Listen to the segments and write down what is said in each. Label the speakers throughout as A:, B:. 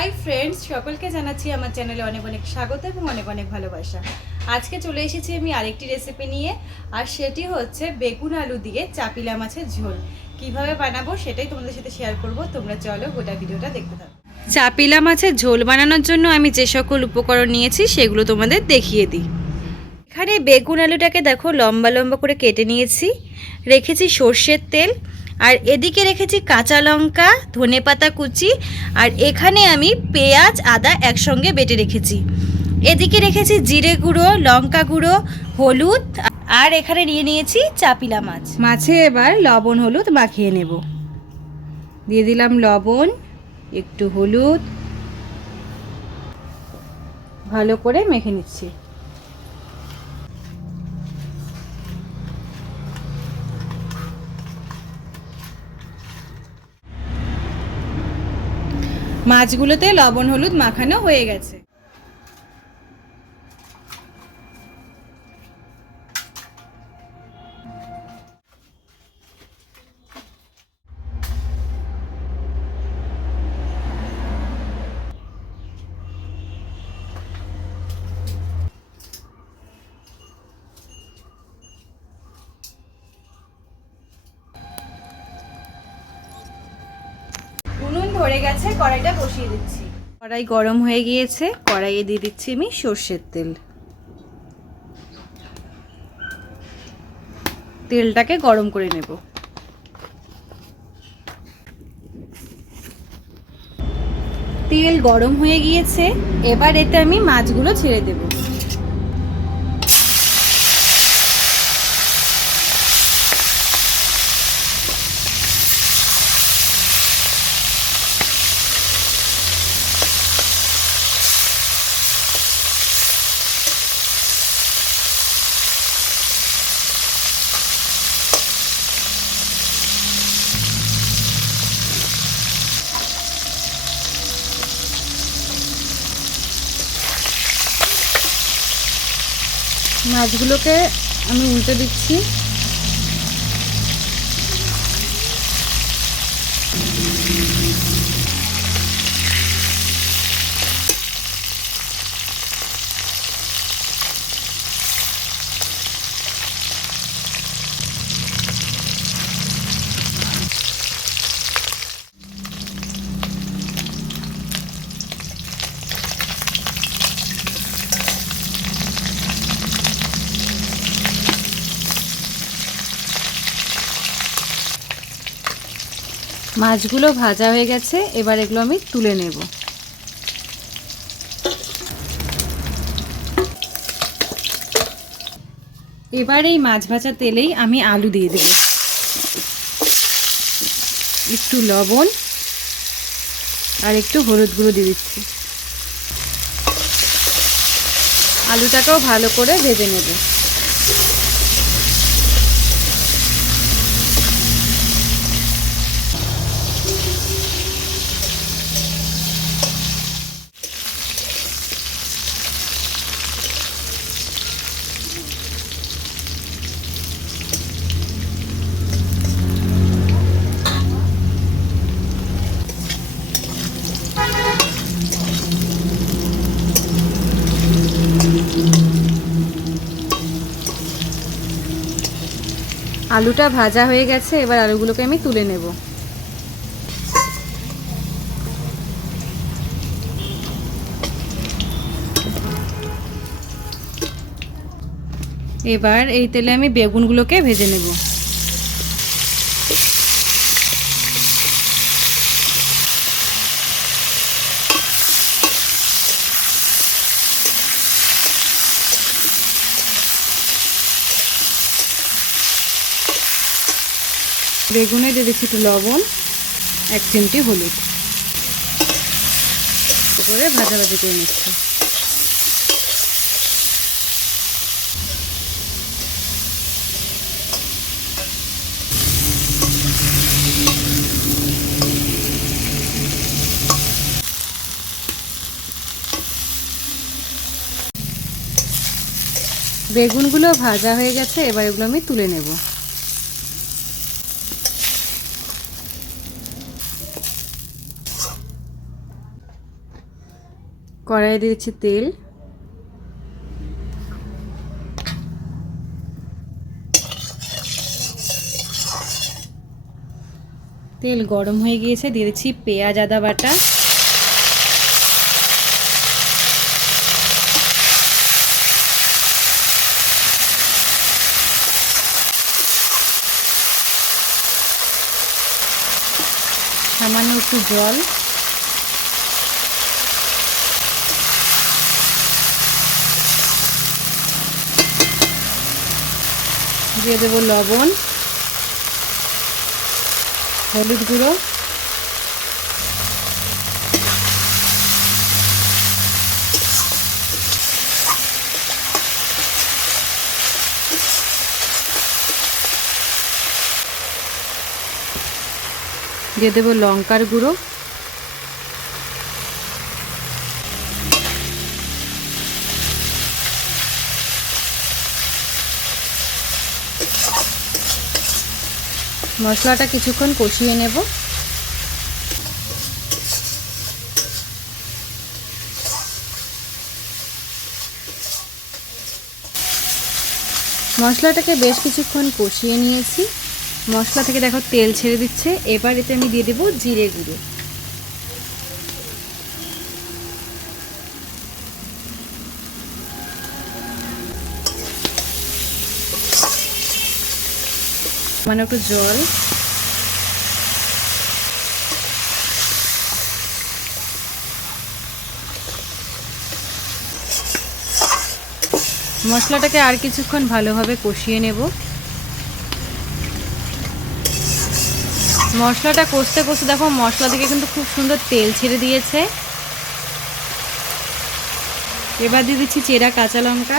A: Hi friends সকলকে জানাচ্ছি আমার চ্যানেলে অনেক অনেক স্বাগত এবং অনেক অনেক ভালোবাসা। আজকে চলে এসেছি আমি আরেকটি রেসিপি নিয়ে, আর সেটি হচ্ছে বেগুন আলু দিয়ে চাপিলা মাছের ঝোল। কীভাবে বানাবো সেটাই তোমাদের সাথে শেয়ার করব, তোমরা চলো গোটা ভিডিওটা দেখতে থাকো। চাপিলা মাছের ঝোল বানানোর জন্য আমি যে সকল উপকরণ নিয়েছি, সেগুলো তোমাদের দেখিয়ে দিই। এখানে বেগুন আলুটাকে দেখো লম্বা লম্বা করে কেটে নিয়েছি। রেখেছি সর্ষের তেল আর এদিকে রেখেছি কাঁচা লঙ্কা ধনেপাতা কুচি, আর এখানে আমি পেঁয়াজ, আদা একসঙ্গে বেটে রেখেছি। এদিকে রেখেছি জিরে গুঁড়ো, লঙ্কা গুঁড়ো, হলুদ, আর এখানে নিয়ে নিয়েছি চাপিলা মাছ। মাছে এবার লবণ, হলুদ মাখিয়ে নেব। দিয়ে দিলাম লবণ, একটু হলুদ, ভালো করে মেখে নিচ্ছি। মাছগুলোতে লবণ হলুদ মাখানো হয়ে গেছে। ধরে গেছে, কড়াইটা বসিয়ে দিচ্ছি। কড়াই গরম হয়ে গিয়েছে, কড়াইয়ে দিয়ে দিচ্ছি আমি সর্ষের তেল। তেলটাকে গরম করে নেব। তেল গরম হয়ে গিয়েছে, এবার এতে আমি মাছগুলো ছেড়ে দেবো। মাছগুলোকে আমি উল্টে দিচ্ছি। মাছগুলো ভাজা হয়ে গেছে, এবার এগুলো আমি তুলে নেব। এবার এই মাছ ভাজা তেলেই আমি আলু দিয়ে দেব। একটু লবণ আর একটু হলুদ গুঁড়ো দিয়ে দিচ্ছি। আলুটাকেও ভালো করে ভেজে নেব। আলুটা ভাজা হয়ে গেছে, এবার আলুগুলোকে আমি তুলে নেব। এবার এই তেলে আমি বেগুনগুলোকে ভেজে নেব। বেগুনে দিয়ে দিচ্ছি একটু লবণ, এক চিমটি হলুদ। করে ভাজা ভাজি করে নিচ্ছি। বেগুনগুলো ভাজা হয়ে গেছে, এবার এগুলো আমি তুলে নেব। কড়াইয়ে দিয়েছি তেল। তেল গরম হয়ে গিয়েছে, দিয়ে দিচ্ছি পেঁয়াজ, আদা বাটা। সামান্য একটু জল। দিয়ে দেবো লবণ হলুদ গুঁড়ো। দিয়ে দেবো লঙ্কার গুঁড়ো। মশলাটা কিছুক্ষণ কষিয়ে নেব। মশলাটাকে বেশ কিছুক্ষণ কষিয়ে নিয়েছি। মশলা থেকে দেখো তেল ছেড়ে দিচ্ছে। এবার এতে আমি দিয়ে দেবো জিরে গুঁড়ো। মানে একটু জল মশলাটাকে আর কিছুক্ষণ ভালোভাবে কষিয়ে নেব। মশলাটা কষতে কষতে দেখো মশলা থেকে কিন্তু খুব সুন্দর তেল ছেড়ে দিয়েছে। এবার দিয়ে দিচ্ছি চেরা কাঁচা লঙ্কা।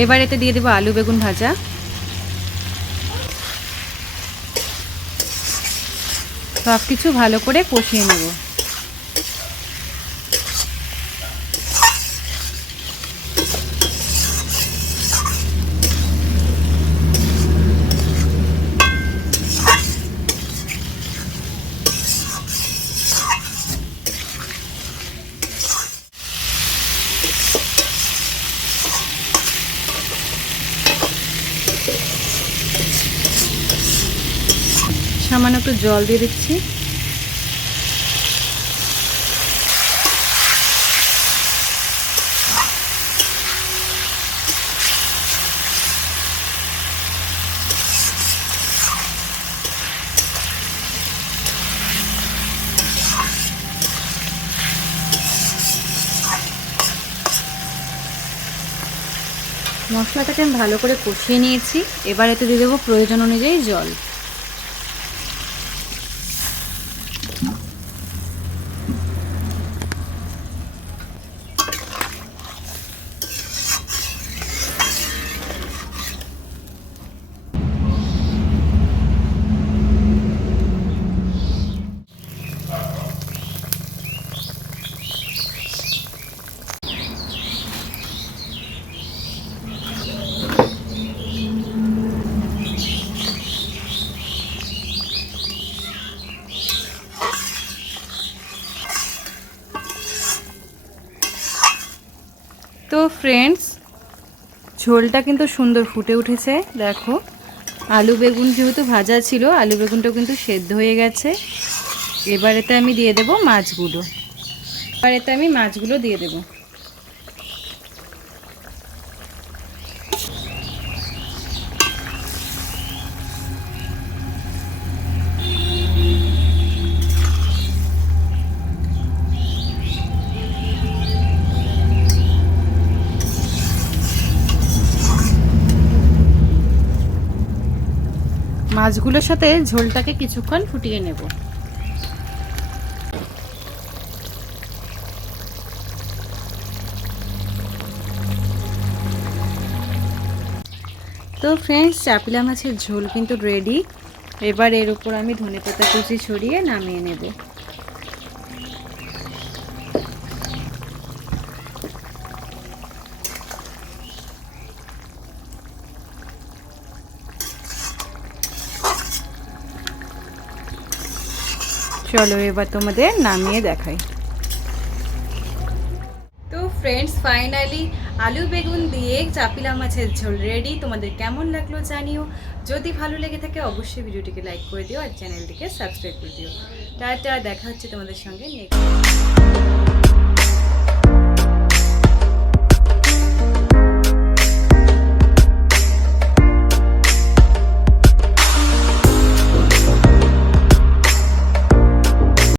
A: এবার এতে দিয়ে দেবো আলু বেগুন ভাজা। সব কিছু ভালো করে কষিয়ে নেব সামান্য একটু জল দিয়ে দিচ্ছি। মশলাটাকে আমি ভালো করে কষিয়ে নিয়েছি। এবার এতে দিয়ে দেবো প্রয়োজন অনুযায়ী জল। তো ফ্রেন্ডস ঝোলটা কিন্তু সুন্দর ফুটে উঠেছে, দেখো। আলু বেগুন যেহেতু ভাজা ছিল, আলু বেগুনটাও কিন্তু সেদ্ধ হয়ে গেছে। এবারেতে আমি দিয়ে দেব মাছগুলো। এবারেতে আমি মাছগুলো দিয়ে দেব। মাছগুলোর সাথে ঝোলটাকে কিছুক্ষণ ফুটিয়ে নেব। তো ফ্রেন্ডস চাপিলা মাছের ঝোল কিন্তু রেডি এবার এর উপর আমি ধনে পাতা কুচি ছড়িয়ে নামিয়ে নেব। চলো এবার তোমাদের নামিয়ে দেখাই। তো ফ্রেন্ডস ফাইনালি আলু বেগুন দিয়ে চাপিলা মাছের ঝোল রেডি তোমাদের কেমন লাগল জানিও। যদি ভালো লেগে থাকে অবশ্যই ভিডিওটিকে লাইক করে দিও আর চ্যানেলটিকে সাবস্ক্রাইব করে দিও। টাটা, দেখা হচ্ছে তোমাদের সঙ্গে নেক্সট